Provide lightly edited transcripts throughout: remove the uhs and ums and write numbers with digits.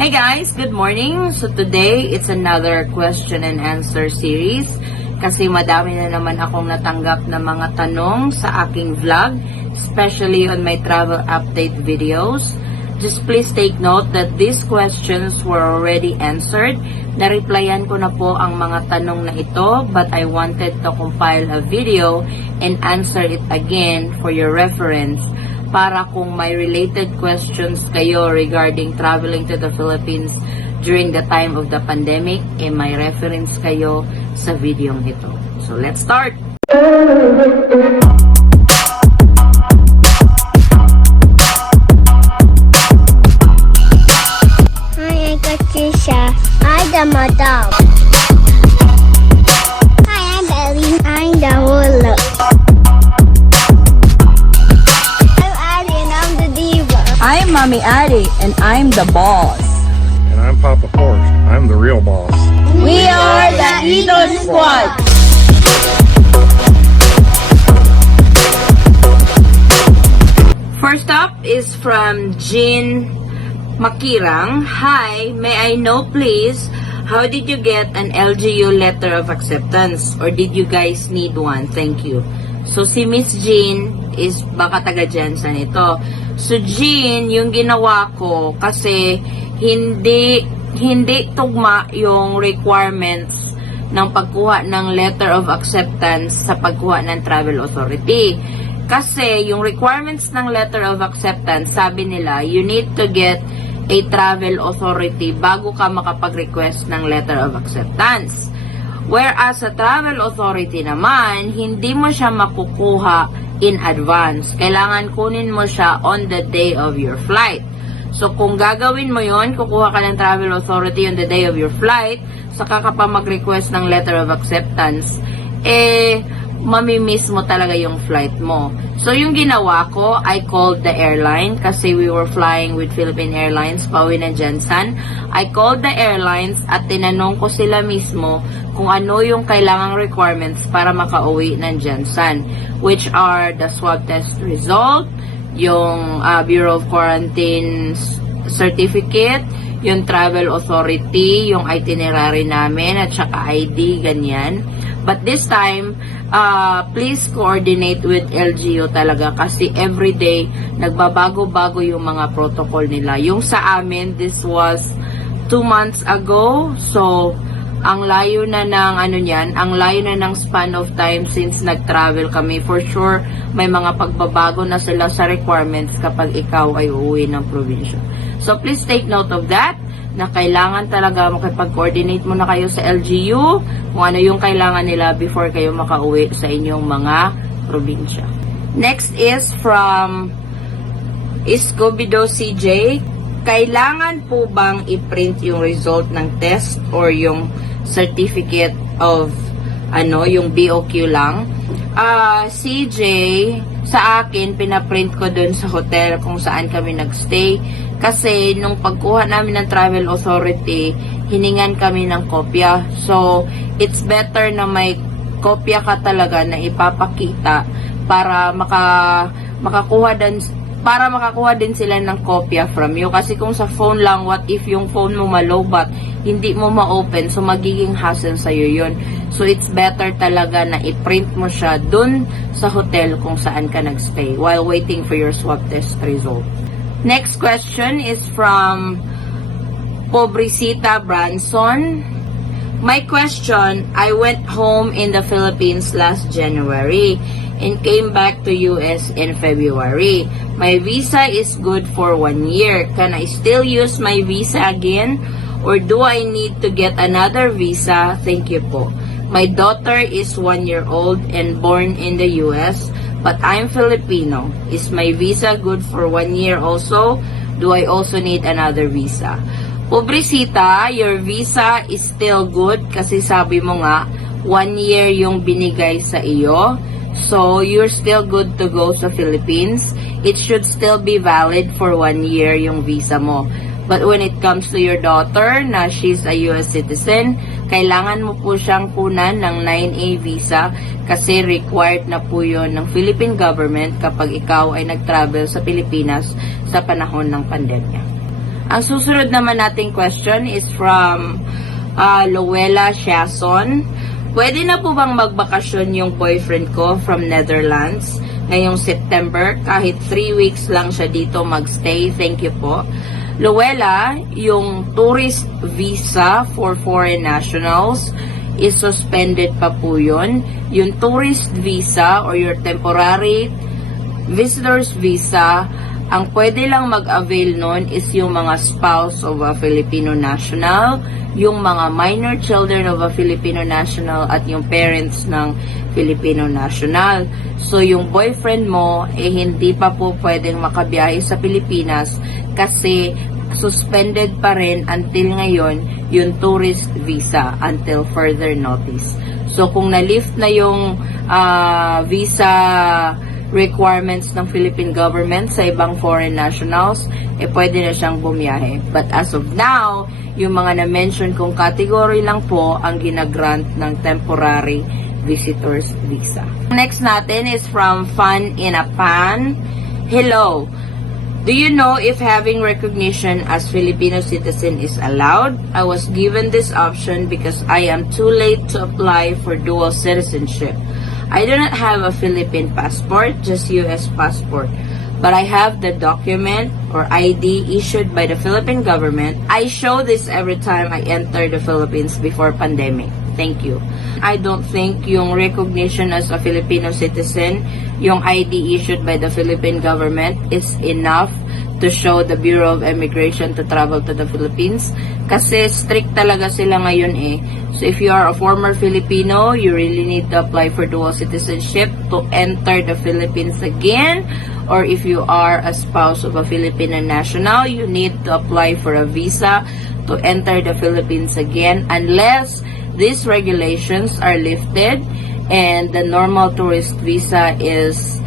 Hey guys, good morning. So today, it's another question and answer series kasi madami na naman akong natanggap na mga tanong sa aking vlog, especially on my travel update videos. Just please take note that these questions were already answered. Na-replyan ko na po ang mga tanong na ito, but I wanted to compile a video and answer it again for your reference, para kung may related questions kayo regarding traveling to the Philippines during the time of the pandemic, may reference kayo sa video ito. So let's start! Hi, I'm Patricia. I'm the madam. Hi, I'm Ellie. I'm the ruler. I'm Mommy Addie, and I'm the boss. And I'm Papa Forrest. I'm the real boss. We are the Idol Squad! First up is from Jean Makirang. Hi, may I know please, how did you get an LGU Letter of Acceptance? Or did you guys need one? Thank you. So si Miss Jean is baka taga Jensen ito. So Jean, yung ginawa ko kasi hindi tugma yung requirements ng pagkuha ng letter of acceptance sa pagkuha ng travel authority. Kasi yung requirements ng letter of acceptance, sabi nila, you need to get a travel authority bago ka makapag-request ng letter of acceptance. Whereas sa travel authority naman, hindi mo siya makukuha in advance. Kailangan kunin mo siya on the day of your flight. So kung gagawin mo yon, kukuha ka ng travel authority on the day of your flight, saka ka pa mag-request ng letter of acceptance, mamimiss mo talaga yung flight mo. So yung ginawa ko, I called the airline kasi we were flying with Philippine Airlines, pauwi ng Jensen. I called the airlines at tinanong ko sila mismo kung ano yung kailangang requirements para makauwi ng Jensen, which are the swab test result, yung Bureau of Quarantine certificate, yung travel authority, yung itinerary namin, at saka ID, ganyan. But this time, please coordinate with LGU talaga kasi everyday nagbabago-bago yung mga protocol nila. Yung sa amin, this was 2 months ago, so ang layo na ng span of time since nag-travel kami. For sure, may mga pagbabago na sila sa requirements kapag ikaw ay uuwi ng probinsya. So please take note of that, na kailangan talaga makipag-coordinate muna kayo sa LGU kung ano yung kailangan nila before kayo makauwi sa inyong mga probinsya. Next is from Escobedo CJ. Kailangan po bang i-print yung result ng test or yung certificate of yung BOQ lang? CJ, sa akin, pinaprint ko dun sa hotel kung saan kami nagstay. Kasi nung pagkuha namin ng travel authority, hiningan kami ng kopya. So, it's better na may kopya ka talaga na ipapakita para makakuha din sila ng kopya from you. Kasi kung sa phone lang, what if yung phone mo malobat, hindi mo ma-open, so magiging hassle sa'yo yun. So it's better talaga na i-print mo siya dun sa hotel kung saan ka nagstay while waiting for your swab test result. Next question is from Pobrecita Branson. My question, I went home in the Philippines last January and came back to US in February. My visa is good for 1 year. Can I still use my visa again? Or do I need to get another visa? Thank you po. My daughter is 1 year old and born in the US, but I'm Filipino. Is my visa good for 1 year also? Do I also need another visa? Pobrecita, your visa is still good kasi sabi mo nga, 1 year yung binigay sa iyo. So, you're still good to go sa Philippines. It should still be valid for 1 year yung visa mo. But when it comes to your daughter, na she's a US citizen, kailangan mo po siyang kunan ng 9A visa kasi required na po yun ng Philippine government kapag ikaw ay nag-travel sa Pilipinas sa panahon ng pandemya. Ang susunod naman nating question is from Luella Shason. Pwede na po bang magbakasyon yung boyfriend ko from Netherlands ngayong September? Kahit 3 weeks lang siya dito magstay. Thank you po. Luella, yung tourist visa for foreign nationals is suspended pa po yun. Yung tourist visa or your temporary visitor's visa, ang pwede lang mag-avail nun is yung mga spouse of a Filipino national, yung mga minor children of a Filipino national, at yung parents ng Filipino national. So, yung boyfriend mo, hindi pa po pwedeng makabiyahe sa Pilipinas kasi suspended pa rin until ngayon yung tourist visa until further notice. So, kung na-lift na yung visa requirements ng Philippine government sa ibang foreign nationals, pwede na siyang bumiyahe. But as of now, yung mga na-mention kong category lang po ang ginagrant ng temporary visitor's visa. Next natin is from Fun in a Pan. Hello. Do you know if having recognition as Filipino citizen is allowed? I was given this option because I am too late to apply for dual citizenship. I do not have a Philippine passport, just US passport. But I have the document or ID issued by the Philippine government. I show this every time I enter the Philippines before pandemic. Thank you. I don't think yung recognition as a Filipino citizen, yung ID issued by the Philippine government is enough to show the Bureau of Immigration to travel to the Philippines. Kasi strict talaga sila ngayon So if you are a former Filipino, you really need to apply for dual citizenship to enter the Philippines again. Or if you are a spouse of a Filipino national, you need to apply for a visa to enter the Philippines again unless these regulations are lifted and the normal tourist visa is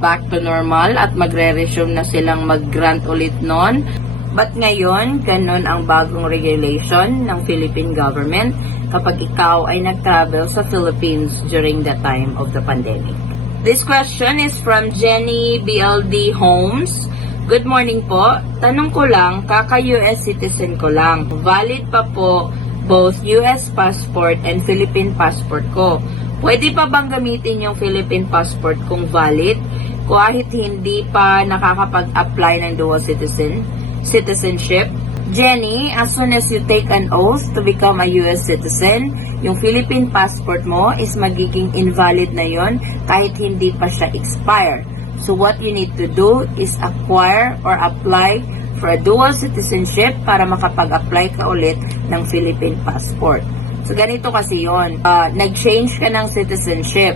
back to normal at magre-resume na silang mag-grant ulit nun. But ngayon, ganun ang bagong regulation ng Philippine government kapag ikaw ay nag-travel sa Philippines during the time of the pandemic. This question is from Jenny BLD Holmes. Good morning po. Tanong ko lang, kaka-US citizen ko lang. Valid pa po both US passport and Philippine passport ko. Pwede pa bang gamitin yung Philippine passport kung valid kahit hindi pa nakakapag-apply ng dual citizenship? Jenny, as soon as you take an oath to become a US citizen, yung Philippine passport mo is magiging invalid na yon kahit hindi pa siya expire. So what you need to do is acquire or apply for a dual citizenship para makapag-apply ka ulit ng Philippine passport. So ganito kasi yon, nag-change ka ng citizenship,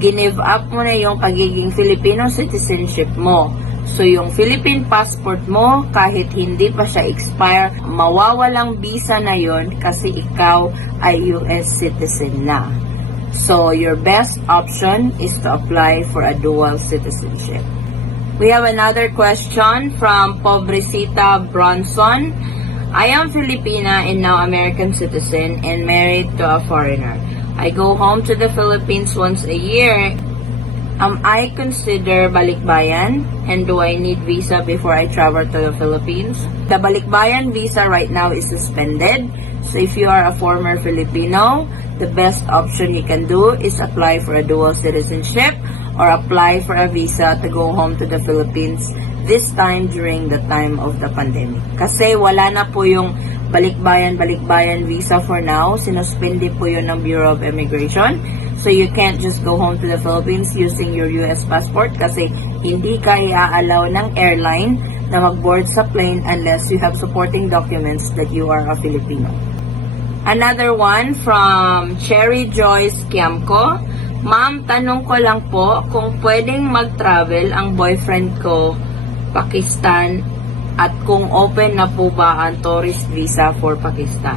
give up mo na yung pagiging Filipino citizenship mo. So yung Philippine passport mo, kahit hindi pa siya expire, mawawalang visa na yon kasi ikaw ay US citizen na. So your best option is to apply for a dual citizenship. We have another question from Pobrecita Bronson. I am Filipina and now American citizen and married to a foreigner. I go home to the Philippines once a year. Am I consider balikbayan? And do I need visa before I travel to the Philippines? The balikbayan visa right now is suspended. So if you are a former Filipino, the best option you can do is apply for a dual citizenship or apply for a visa to go home to the Philippines this time during the time of the pandemic. Kasi wala na po yung balikbayan visa for now. Sinuspende po yun ng Bureau of Immigration. So you can't just go home to the Philippines using your US passport kasi hindi ka i-allow ng airline na mag-board sa plane unless you have supporting documents that you are a Filipino. Another one from Cherry Joyce Kiamco. Ma'am, tanong ko lang po kung pwedeng mag-travel ang boyfriend ko Pakistan at kung open na po ba ang tourist visa for Pakistan.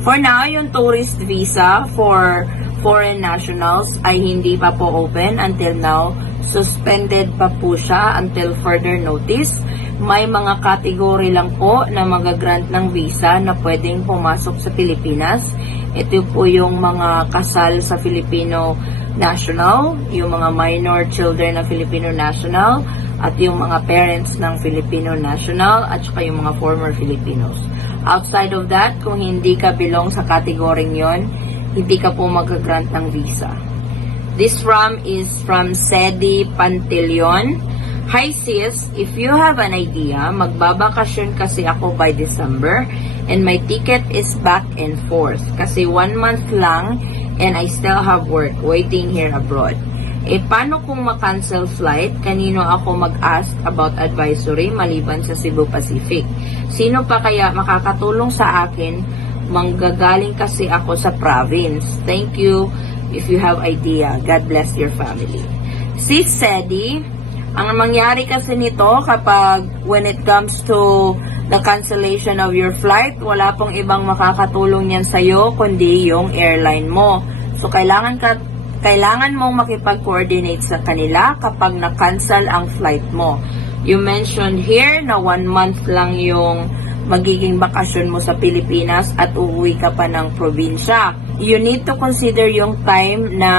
For now, yung tourist visa for foreign nationals ay hindi pa po open until now. Suspended pa po siya until further notice. May mga category lang po na magagrant ng visa na pwedeng pumasok sa Pilipinas. Ito po yung mga kasal sa Filipino national, yung mga minor children na Filipino national, at yung mga parents ng Filipino national at saka yung mga former Filipinos. Outside of that, kung hindi ka belong sa kategoring yon, hindi ka po mag-grant ng visa. This is from Sedi Pantilion. Hi sis, if you have an idea, magbabakasyon kasi ako by December and my ticket is back and forth kasi 1 month lang and I still have work waiting here abroad. Paano kung ma-cancel flight? Kanino ako mag-ask about advisory maliban sa Cebu Pacific? Sino pa kaya makakatulong sa akin? Manggagaling kasi ako sa province. Thank you if you have idea. God bless your family. Sis Sedi, ang mangyari kasi nito kapag when it comes to the cancellation of your flight, wala pong ibang makakatulong yan sa'yo kundi yung airline mo. So, kailangan mong makipag-coordinate sa kanila kapag na-cancel ang flight mo. You mentioned here na 1 month lang yung magiging bakasyon mo sa Pilipinas at uuwi ka pa ng probinsya. You need to consider yung time na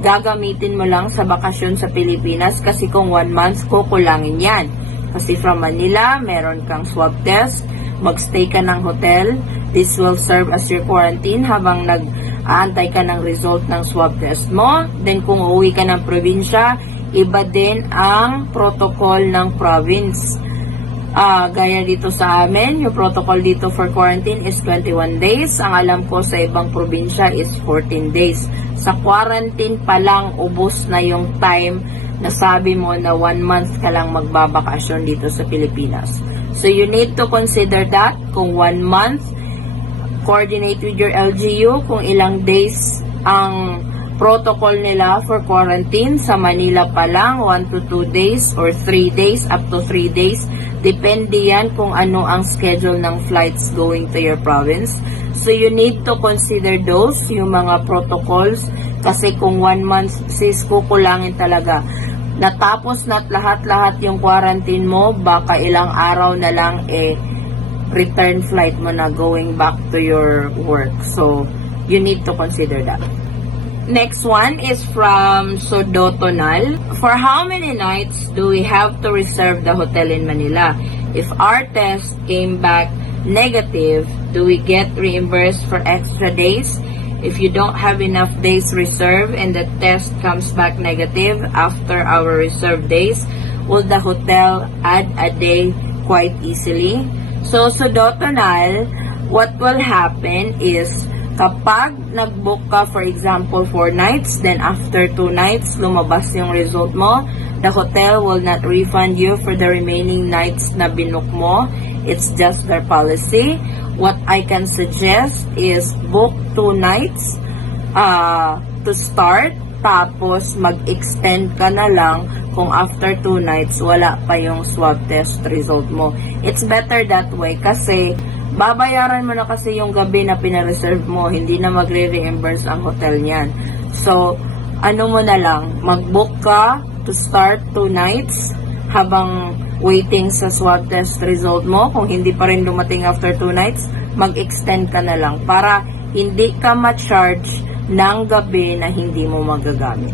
gagamitin mo lang sa bakasyon sa Pilipinas kasi kung 1 month, kukulangin yan. Kasi from Manila, meron kang swab test, magstay ka ng hotel, this will serve as your quarantine habang nag-aantay ka ng result ng swab test mo. Then kung uuwi ka ng probinsya, iba din ang protocol ng province. Gaya dito sa amin, yung protocol dito for quarantine is 21 days. Ang alam ko sa ibang probinsya is 14 days. Sa quarantine pa lang, ubos na yung time na sabi mo na 1 month ka lang magbabakasyon dito sa Pilipinas. So you need to consider that kung 1 month, coordinate with your LGU kung ilang days ang protocol nila for quarantine. Sa Manila pa lang, 1 to 2 days or 3 days, up to 3 days. Depende yan kung ano ang schedule ng flights going to your province. So you need to consider those, yung mga protocols, kasi kung 1 month, sis, kukulangin talaga. Natapos na lahat-lahat yung quarantine mo, baka ilang araw na lang return flight mo na going back to your work. So, you need to consider that. Next one is from Sodotonal. For how many nights do we have to reserve the hotel in Manila? If our test came back negative, do we get reimbursed for extra days? If you don't have enough days reserved and the test comes back negative after our reserved days, will the hotel add a day quite easily? So, Sodotonal, what will happen is kapag nag-book ka, for example, 4 nights, then after 2 nights, lumabas yung result mo, the hotel will not refund you for the remaining nights na binook mo. It's just their policy. What I can suggest is book 2 nights to start, tapos mag-extend ka na lang kung after 2 nights wala pa yung swab test result mo. It's better that way kasi babayaran mo na kasi yung gabi na pinareserve mo, hindi na magre-reimburse ang hotel niyan. So, ano mo na lang, mag-book ka to start 2 nights habang waiting sa swab test result mo. Kung hindi pa rin dumating after 2 nights, mag-extend ka na lang para hindi ka ma-charge ng gabi na hindi mo magagamit.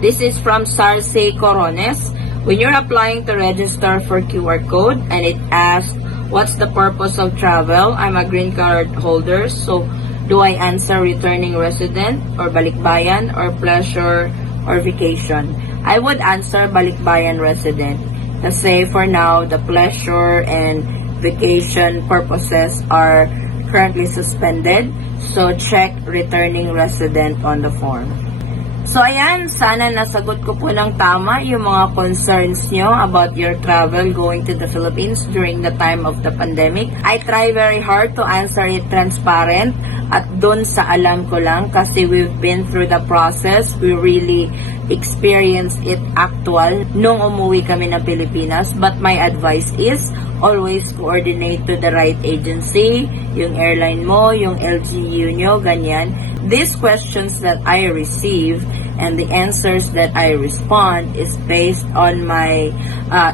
This is from Sarce Corones. When you're applying to register for QR code and it asks, what's the purpose of travel? I'm a green card holder, so do I answer returning resident or balikbayan or pleasure or vacation? I would answer balikbayan resident kasi for now, the pleasure and vacation purposes are currently suspended. So, check returning resident on the form. So, ayan, sana nasagot ko po ng tama yung mga concerns nyo about your travel going to the Philippines during the time of the pandemic. I try very hard to answer it transparent at dun sa alam ko lang kasi we've been through the process. We really experienced it actual nung umuwi kami ng Pilipinas. But my advice is always coordinate to the right agency, yung airline mo, yung LGU nyo, ganyan. These questions that I receive and the answers that I respond is based on my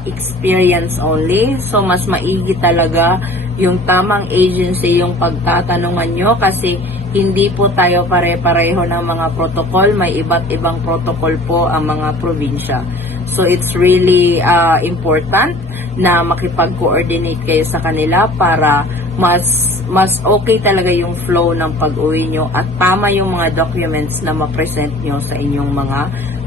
experience only. So, mas maigi talaga yung tamang agency yung pagtatanungan nyo kasi hindi po tayo pare-pareho ng mga protocol. May iba't ibang protocol po ang mga probinsya. So it's really important na makipag-coordinate kayo sa kanila para mas okay talaga yung flow ng pag-uwi nyo at tama yung mga documents na ma-present nyo sa inyong mga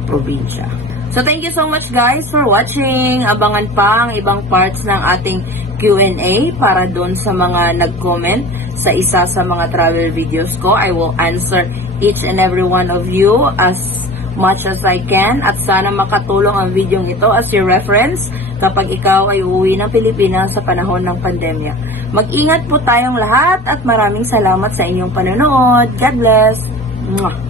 probinsya. So thank you so much guys for watching. Abangan pa ang ibang parts ng ating Q&A para doon sa mga nag-comment sa isa sa mga travel videos ko. I will answer each and every one of you as much as I can at sana makatulong ang video ito as your reference kapag ikaw ay uuwi ng Pilipinas sa panahon ng pandemya. Mag-ingat po tayong lahat at maraming salamat sa inyong panonood. God bless! Mwah!